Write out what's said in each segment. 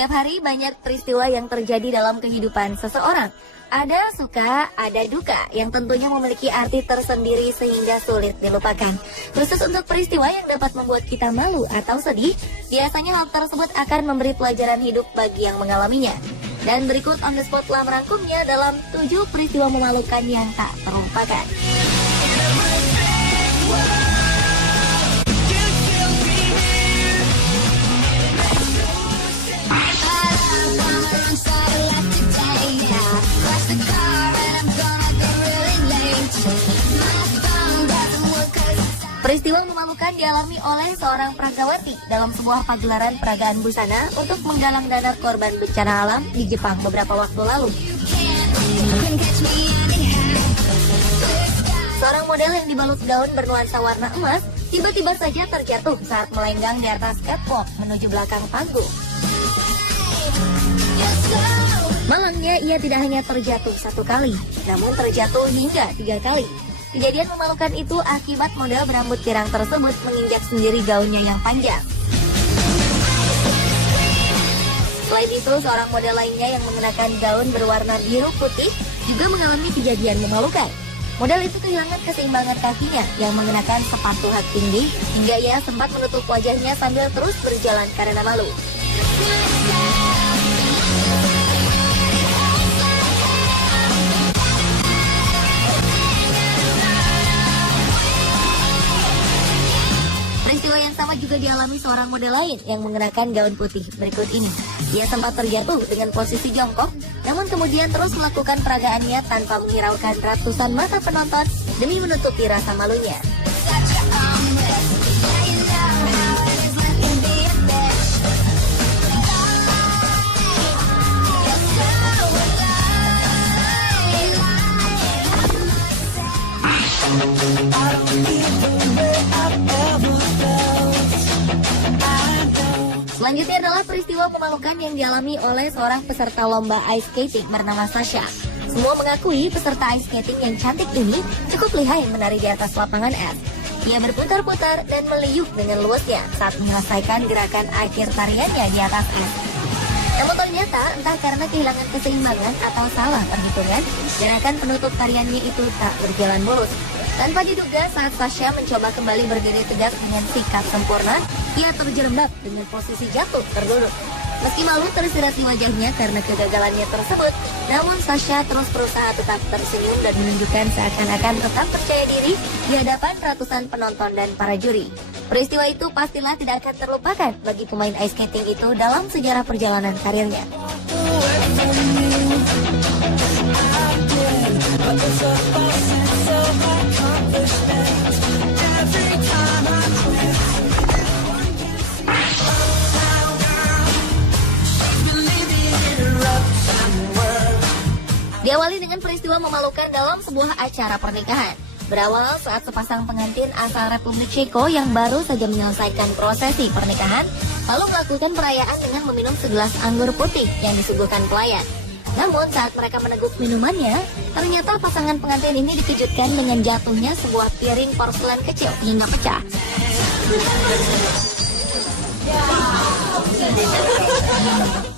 Setiap hari banyak peristiwa yang terjadi dalam kehidupan seseorang. Ada suka, ada duka yang tentunya memiliki arti tersendiri sehingga sulit dilupakan. Khusus untuk peristiwa yang dapat membuat kita malu atau sedih, biasanya hal tersebut akan memberi pelajaran hidup bagi yang mengalaminya. Dan berikut On The Spot telah merangkumnya dalam 7 peristiwa memalukan yang tak terlupakan. Peristiwa memalukan dialami oleh seorang peragawati dalam sebuah pagelaran peragaan busana untuk menggalang dana korban bencana alam di Jepang beberapa waktu lalu. Seorang model yang dibalut gaun bernuansa warna emas tiba-tiba saja terjatuh saat melenggang di atas catwalk menuju belakang panggung. Malangnya ia tidak hanya terjatuh 1 kali, namun terjatuh hingga 3 kali. Kejadian memalukan itu akibat model berambut pirang tersebut menginjak sendiri gaunnya yang panjang. Selain itu, seorang model lainnya yang mengenakan gaun berwarna biru putih juga mengalami kejadian memalukan. Model itu kehilangan keseimbangan kakinya yang mengenakan sepatu hak tinggi hingga ia sempat menutup wajahnya sambil terus berjalan karena malu. Peristiwa yang sama juga dialami seorang model lain yang mengenakan gaun putih berikut ini. Ia sempat terjatuh dengan posisi jongkok, namun kemudian terus melakukan peragaannya tanpa menghiraukan ratusan mata penonton demi menutupi rasa malunya. Selanjutnya adalah peristiwa memalukan yang dialami oleh seorang peserta lomba ice skating bernama Sasha. Semua mengakui peserta ice skating yang cantik ini cukup lihai menari di atas lapangan es. Ia berputar-putar dan meliuk dengan luasnya saat menyelesaikan gerakan akhir tariannya di atas es. Namun ternyata entah karena kehilangan keseimbangan atau salah perhitungan, gerakan penutup tariannya itu tak berjalan mulus. Tanpa diduga saat Sasha mencoba kembali berdiri tegak dengan sikap sempurna, ia terjerembab dengan posisi jatuh terduduk. Meski malu tersirat di wajahnya karena kegagalannya tersebut, namun Sasha terus berusaha tetap tersenyum dan menunjukkan seakan-akan tetap percaya diri di hadapan ratusan penonton dan para juri. Peristiwa itu pastilah tidak akan terlupakan bagi pemain ice skating itu dalam sejarah perjalanan karirnya. Diawali dengan peristiwa memalukan dalam sebuah acara pernikahan. Berawal saat sepasang pengantin asal Republik Ceko yang baru saja menyelesaikan prosesi pernikahan, lalu melakukan perayaan dengan meminum segelas anggur putih yang disuguhkan pelayan. Namun saat mereka meneguk minumannya, ternyata pasangan pengantin ini dikejutkan dengan jatuhnya sebuah piring porselen kecil hingga pecah.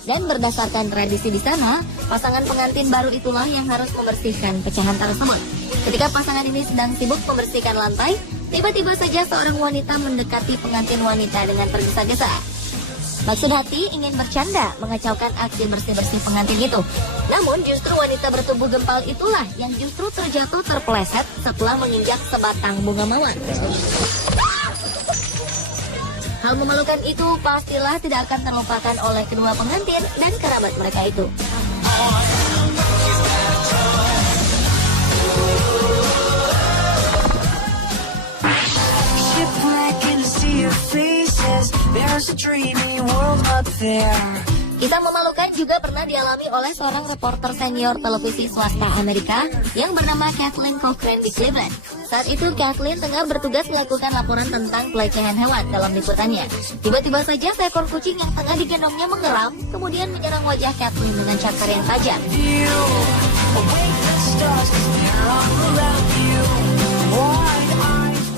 Dan berdasarkan tradisi di sana, pasangan pengantin baru itulah yang harus membersihkan pecahan tersebut. Ketika pasangan ini sedang sibuk membersihkan lantai, tiba-tiba saja seorang wanita mendekati pengantin wanita dengan tergesa-gesa. Maksud hati ingin bercanda mengacaukan aksi bersih-bersih pengantin itu. Namun justru wanita bertubuh gempal itulah yang justru terjatuh terpeleset setelah menginjak sebatang bunga mawar. Hal memalukan itu pastilah tidak akan terlupakan oleh kedua pengantin dan kerabat mereka itu. Kisah memalukan juga pernah dialami oleh seorang reporter senior televisi swasta Amerika yang bernama Kathleen Cochrane di Cleveland. Saat itu Kathleen tengah bertugas melakukan laporan tentang pelecehan hewan dalam liputannya. Tiba-tiba saja seekor kucing yang tengah digendongnya mengeram, kemudian menyerang wajah Kathleen dengan cakar yang tajam.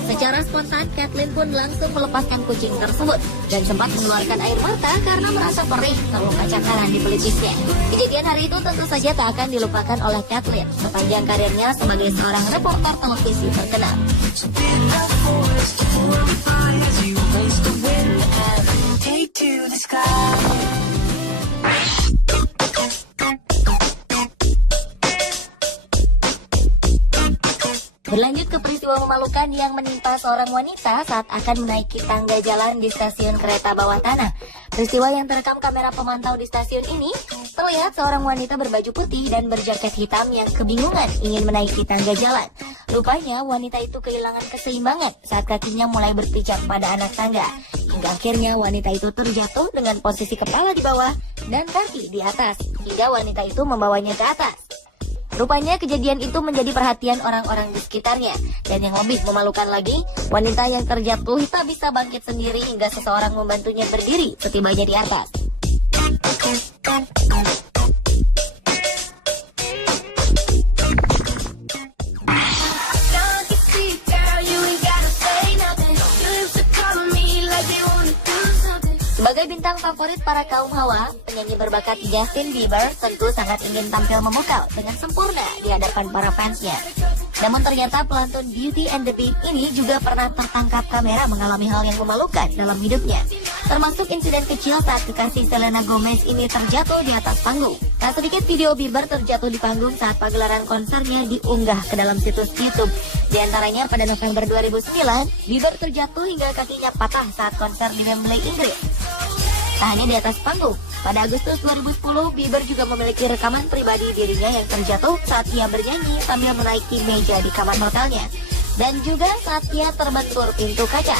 Secara spontan, Kathleen pun langsung melepaskan kucing tersebut dan sempat mengeluarkan air mata karena merasa perih terluka cakaran di pelipisnya. Kejadian hari itu tentu saja tak akan dilupakan oleh Kathleen sepanjang karirnya sebagai seorang reporter televisi terkenal. Berlanjut ke peristiwa memalukan yang menimpa seorang wanita saat akan menaiki tangga jalan di stasiun kereta bawah tanah. Peristiwa yang terekam kamera pemantau di stasiun ini, terlihat seorang wanita berbaju putih dan berjaket hitam yang kebingungan ingin menaiki tangga jalan. Rupanya wanita itu kehilangan keseimbangan saat kakinya mulai berpijak pada anak tangga. Hingga akhirnya wanita itu terjatuh dengan posisi kepala di bawah dan kaki di atas, hingga wanita itu membawanya ke atas. Rupanya kejadian itu menjadi perhatian orang-orang di sekitarnya. Dan yang lebih memalukan lagi, wanita yang terjatuh tak bisa bangkit sendiri hingga seseorang membantunya berdiri setibanya di atas. Sebagai bintang favorit para kaum hawa, penyanyi berbakat Justin Bieber tentu sangat ingin tampil memukau dengan sempurna di hadapan para fansnya. Namun ternyata pelantun Beauty and the Beast ini juga pernah tertangkap kamera mengalami hal yang memalukan dalam hidupnya. Termasuk insiden kecil saat kekasih Selena Gomez ini terjatuh di atas panggung. Tak sedikit video Bieber terjatuh di panggung saat pagelaran konsernya diunggah ke dalam situs YouTube. Di antaranya pada November 2009, Bieber terjatuh hingga kakinya patah saat konser di Wembley, Inggris. Tak hanya di atas panggung, pada Agustus 2010, Bieber juga memiliki rekaman pribadi dirinya yang terjatuh saat ia bernyanyi sambil menaiki meja di kamar hotelnya. Dan juga saat ia terbentur pintu kaca.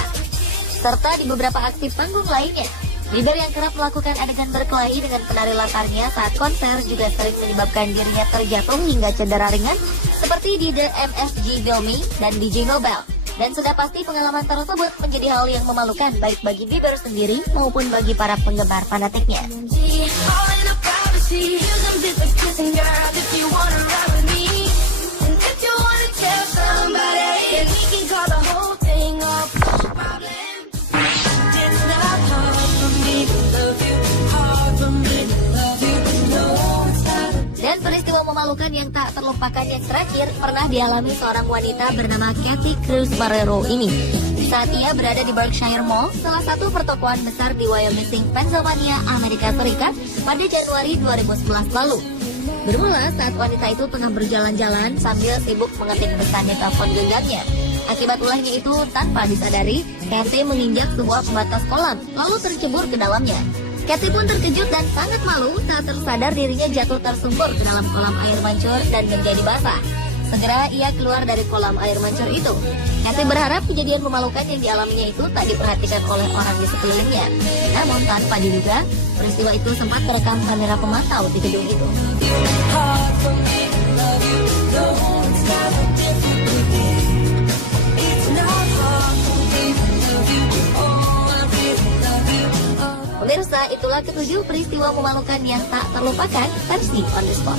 Serta di beberapa aksi panggung lainnya. Bieber yang kerap melakukan adegan berkelahi dengan penari latarnya saat konser juga sering menyebabkan dirinya terjatuh hingga cedera ringan seperti di The MSG Filmy dan DJ Nobel. Dan sudah pasti pengalaman tersebut menjadi hal yang memalukan baik bagi Bieber sendiri maupun bagi para penggemar fanatiknya. Dan peristiwa memalukan yang tak terlupakan yang terakhir pernah dialami seorang wanita bernama Kathy Cruz Barrero ini. Saat ia berada di Berkshire Mall, salah satu pertokoan besar di Wyoming, Pennsylvania, Amerika Serikat pada Januari 2011 lalu. Bermula saat wanita itu tengah berjalan-jalan sambil sibuk mengetik pesan di telepon genggamnya. Akibat ulahnya itu, tanpa disadari, Kathy menginjak sebuah pembatas kolam, lalu tercebur ke dalamnya. Kathy pun terkejut dan sangat malu saat tersadar dirinya jatuh tersungkur ke dalam kolam air mancur dan menjadi basah. Segera ia keluar dari kolam air mancur itu. Kathy berharap kejadian memalukan yang dialaminya itu tak diperhatikan oleh orang di sekelilingnya. Namun tanpa diduga, peristiwa itu sempat terekam kamera pemantau di gedung itu. Pemirsa, itulah ketujuh peristiwa memalukan yang tak terlupakan versi On The Spot.